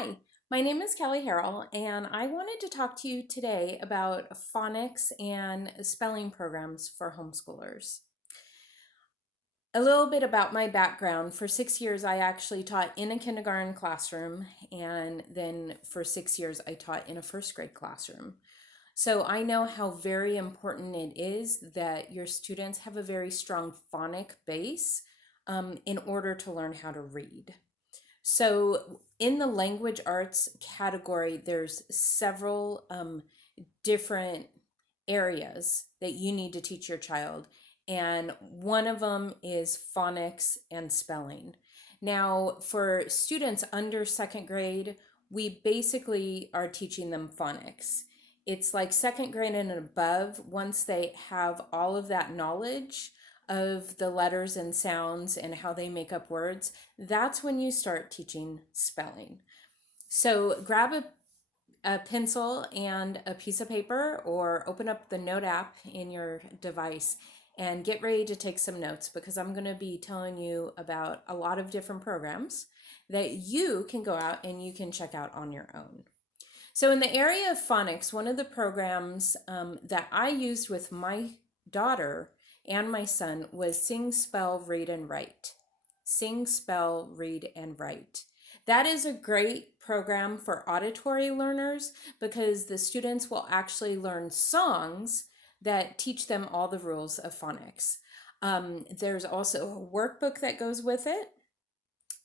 Hi, my name is Kelly Harrell, and I wanted to talk to you today about phonics and spelling programs for homeschoolers. A little bit about my background. For 6 years, I actually taught in a kindergarten classroom, and then for 6 years, I taught in a first grade classroom. So I know how very important it is that your students have a very strong phonic base in order to learn how to read. So in the language arts category, there's several different areas that you need to teach your child. And one of them is phonics and spelling. Now, for students under second grade, we basically are teaching them phonics. It's like second grade and above, once they have all of that knowledge of the letters and sounds and how they make up words, that's when you start teaching spelling. So grab a pencil and a piece of paper or open up the note app in your device and get ready to take some notes, because I'm going to be telling you about a lot of different programs that you can go out and you can check out on your own. So in the area of phonics, one of the programs that I used with my daughter and my son was Sing, Spell, Read, and Write. Sing, Spell, Read, and Write. That is a great program for auditory learners because the students will actually learn songs that teach them all the rules of phonics. There's also a workbook that goes with it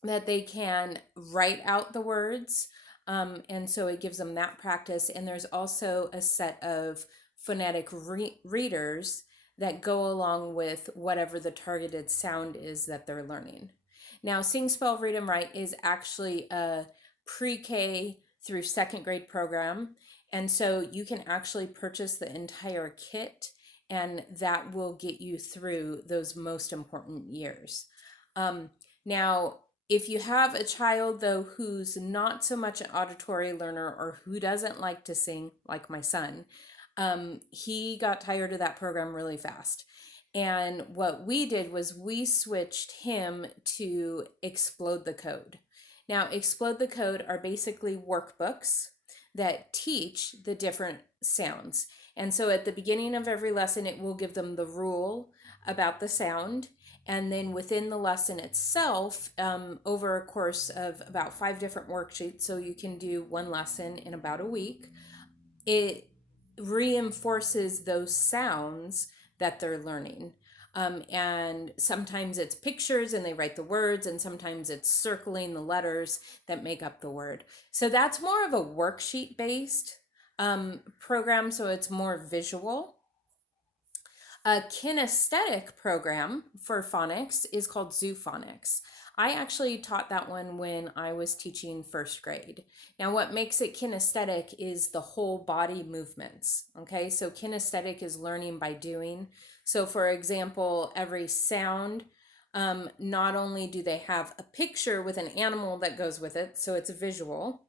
that they can write out the words. And so it gives them that practice. And there's also a set of phonetic readers that go along with whatever the targeted sound is that they're learning. Now, Sing, Spell, Read, and Write is actually a pre-K through second grade program. And so you can actually purchase the entire kit, and that will get you through those most important years. Now, if you have a child, though, who's not so much an auditory learner or who doesn't like to sing, like my son, he got tired of that program really fast. And what we did was we switched him to Explode the Code. Now, Explode the Code are basically workbooks that teach the different sounds. And so at the beginning of every lesson, it will give them the rule about the sound. And then within the lesson itself, over a course of about 5 different worksheets, so you can do one lesson in about a week, it reinforces those sounds that they're learning. And sometimes it's pictures and they write the words, and sometimes it's circling the letters that make up the word. So that's more of a worksheet based program, so it's more visual. A kinesthetic program for phonics is called Zoo Phonics. I actually taught that one when I was teaching first grade. Now, what makes it kinesthetic is the whole body movements. Okay, so kinesthetic is learning by doing. So, for example, every sound, not only do they have a picture with an animal that goes with it, so it's visual,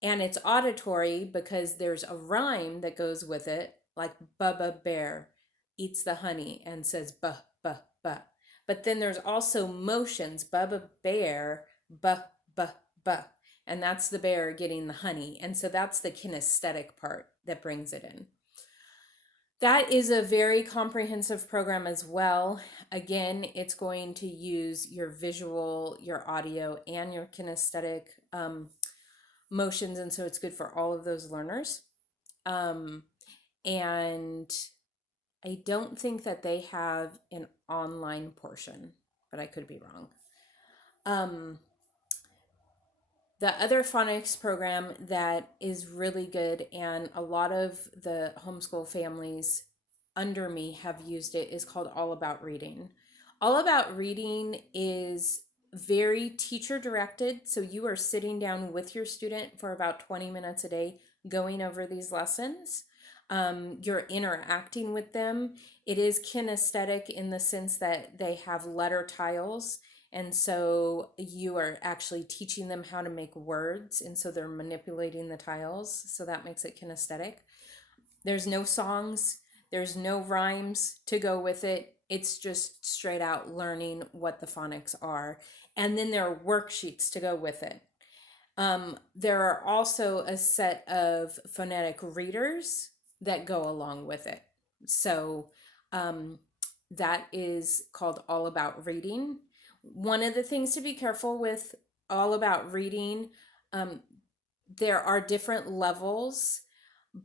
and it's auditory because there's a rhyme that goes with it, like Bubba Bear eats the honey and says buh, buh, buh. But then there's also motions, Bubba Bear, buh, buh, buh. And that's the bear getting the honey. And so that's the kinesthetic part that brings it in. That is a very comprehensive program as well. Again, it's going to use your visual, your audio, and your kinesthetic motions, and so it's good for all of those learners. And I don't think that they have an online portion, but I could be wrong. The other phonics program that is really good, and a lot of the homeschool families under me have used it, is called All About Reading. All About Reading is very teacher directed. So you are sitting down with your student for about 20 minutes a day going over these lessons. You're interacting with them. It is kinesthetic in the sense that they have letter tiles. And so you are actually teaching them how to make words. And so they're manipulating the tiles. So that makes it kinesthetic. There's no songs, there's no rhymes to go with it. It's just straight out learning what the phonics are. And then there are worksheets to go with it. There are also a set of phonetic readers that go along with it. So um, that is called All About Reading. One of the things to be careful with All About Reading, um, there are different levels,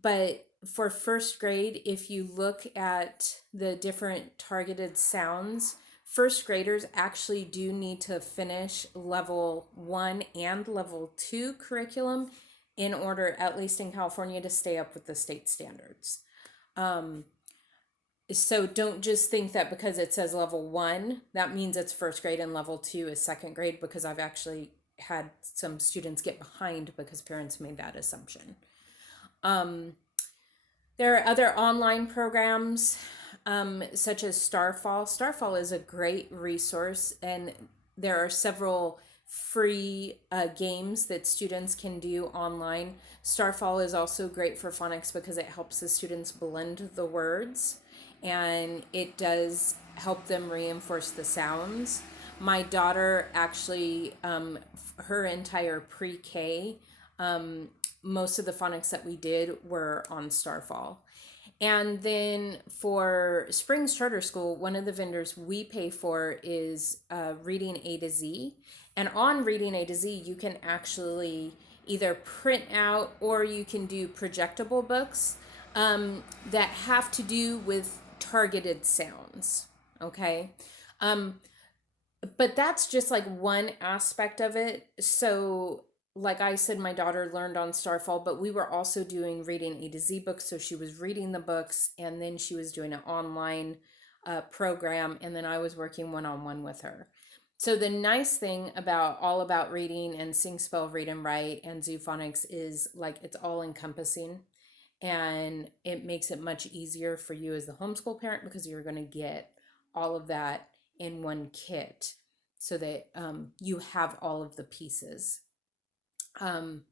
but for first grade, if you look at the different targeted sounds, first graders actually do need to finish level 1 and level 2 curriculum in order, at least in California, to stay up with the state standards. Um, so don't just think that because it says level 1, that means it's first grade and level 2 is second grade, because I've actually had some students get behind because parents made that assumption. Um, there are other online programs such as Starfall. Starfall is a great resource, and there are several free games that students can do online. Starfall is also great for phonics because it helps the students blend the words, and it does help them reinforce the sounds. My daughter actually, her entire pre-K, most of the phonics that we did were on Starfall. And then for Springs Charter School, one of the vendors we pay for is Reading A to Z. And on Reading A to Z, you can actually either print out or you can do projectable books that have to do with targeted sounds. Okay. But that's just like one aspect of it. So, like I said, my daughter learned on Starfall, but we were also doing Reading A to Z books. So she was reading the books, and then she was doing an online program, and then I was working one on one with her. So the nice thing about All About Reading and Sing, Spell, Read, and Write and Zoophonics is like it's all encompassing, and it makes it much easier for you as the homeschool parent because you're going to get all of that in one kit so that you have all of the pieces. Um,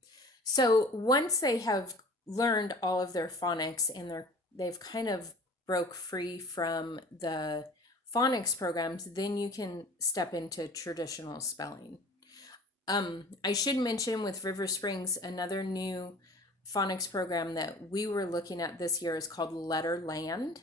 so once they have learned all of their phonics and they've kind of broke free from the phonics programs, then you can step into traditional spelling. I should mention with River Springs, another new phonics program that we were looking at this year is called Letterland.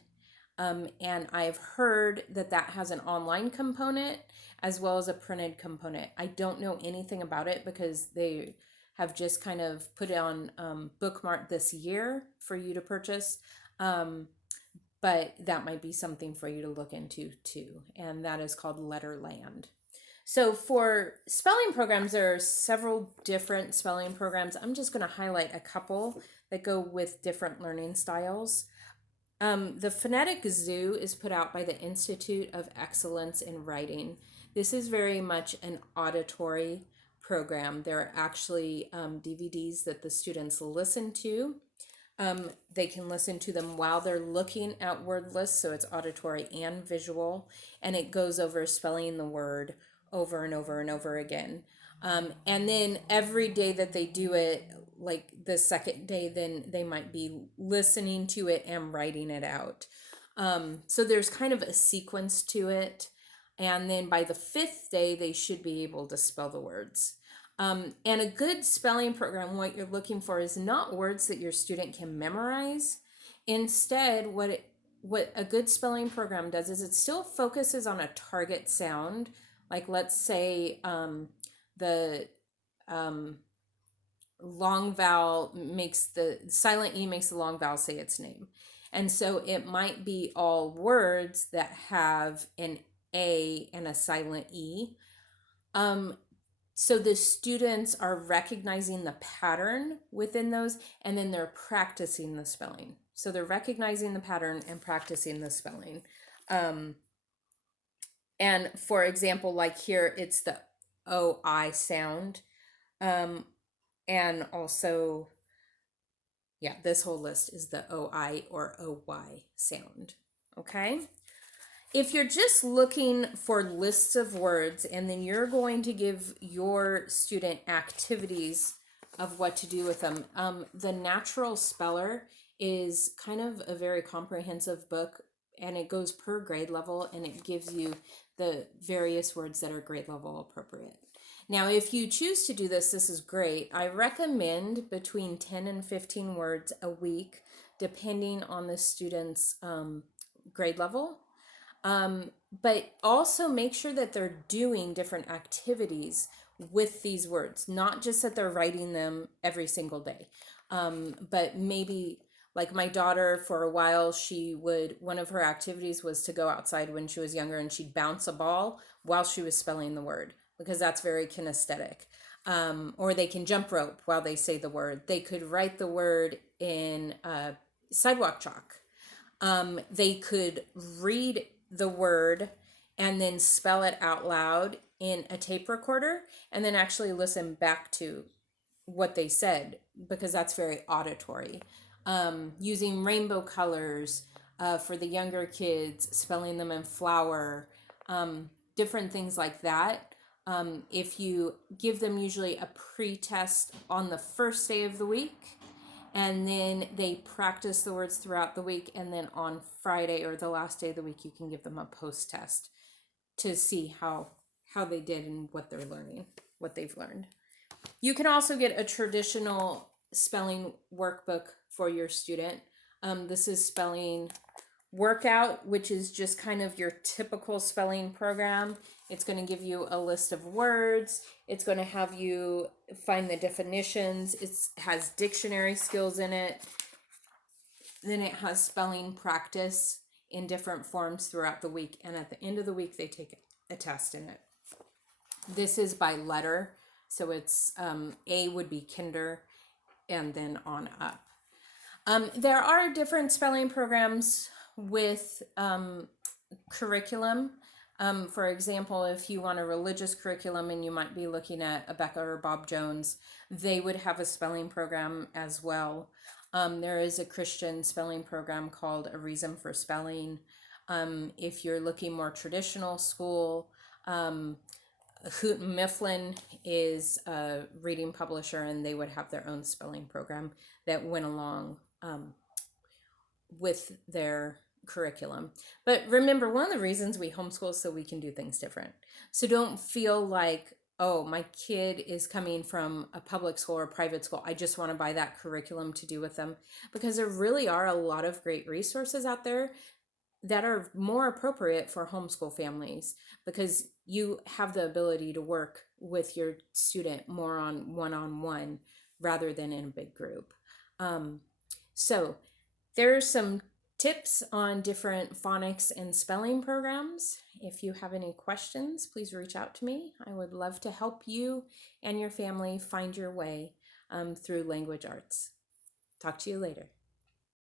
And I've heard that that has an online component as well as a printed component. I don't know anything about it because they have just kind of put it on bookmark this year for you to purchase. But that might be something for you to look into too. And that is called Letterland. So for spelling programs, there are several different spelling programs. I'm just going to highlight a couple that go with different learning styles. The Phonetic Zoo is put out by the Institute of Excellence in Writing. This is very much an auditory program. There are actually DVDs that the students listen to. They can listen to them while they're looking at word lists, so it's auditory and visual, and it goes over spelling the word over and over and over again. And then every day that they do it, like the second day, then they might be listening to it and writing it out. So there's kind of a sequence to it. And then by the fifth day, they should be able to spell the words. And a good spelling program, what you're looking for is not words that your student can memorize. Instead, what a good spelling program does is it still focuses on a target sound. Like let's say the long vowel makes the silent E makes the long vowel say its name. And so it might be all words that have an A and a silent E. So the students are recognizing the pattern within those, and then they're practicing the spelling. So they're recognizing the pattern and practicing the spelling. And for example, like here, it's the OI sound. And also, yeah, this whole list is the OI or OY sound. Okay. If you're just looking for lists of words and then you're going to give your student activities of what to do with them, the Natural Speller is kind of a very comprehensive book, and it goes per grade level, and it gives you the various words that are grade level appropriate. Now, if you choose to do this, this is great. I recommend between 10 and 15 words a week, depending on the student's grade level. But also make sure that they're doing different activities with these words, not just that they're writing them every single day. But maybe like my daughter, for a while, one of her activities was to go outside when she was younger and she'd bounce a ball while she was spelling the word, because that's very kinesthetic. Or they can jump rope while they say the word. They could write the word in sidewalk chalk. They could read the word and then spell it out loud in a tape recorder and then actually listen back to what they said, because that's very auditory. Using rainbow colors for the younger kids, spelling them in flower, different things like that. If you give them usually a pre-test on the first day of the week, and then they practice the words throughout the week, and then on Friday or the last day of the week you can give them a post test to see how they did and what they're learning, what they've learned. You can also get a traditional spelling workbook for your student. This is Spelling Workout, which is just kind of your typical spelling program. It's going to give you a list of words. It's going to have you find the definitions. It has dictionary skills in it. Then it has spelling practice in different forms throughout the week. And at the end of the week, they take a test in it. This is by letter. So it's A would be kinder and then on up. There are different spelling programs with curriculum. For example, if you want a religious curriculum and you might be looking at a Becca or Bob Jones, they would have a spelling program as well. There is a Christian spelling program called A Reason for Spelling. If you're looking more traditional school, Houghton Mifflin is a reading publisher, and they would have their own spelling program that went along with their curriculum. But remember, one of the reasons we homeschool is so we can do things different. So don't feel like, oh, my kid is coming from a public school or a private school, I just want to buy that curriculum to do with them, because there really are a lot of great resources out there that are more appropriate for homeschool families, because you have the ability to work with your student more on one-on-one rather than in a big group. So there's some tips on different phonics and spelling programs. If you have any questions, please reach out to me. I would love to help you and your family find your way through language arts. Talk to you later.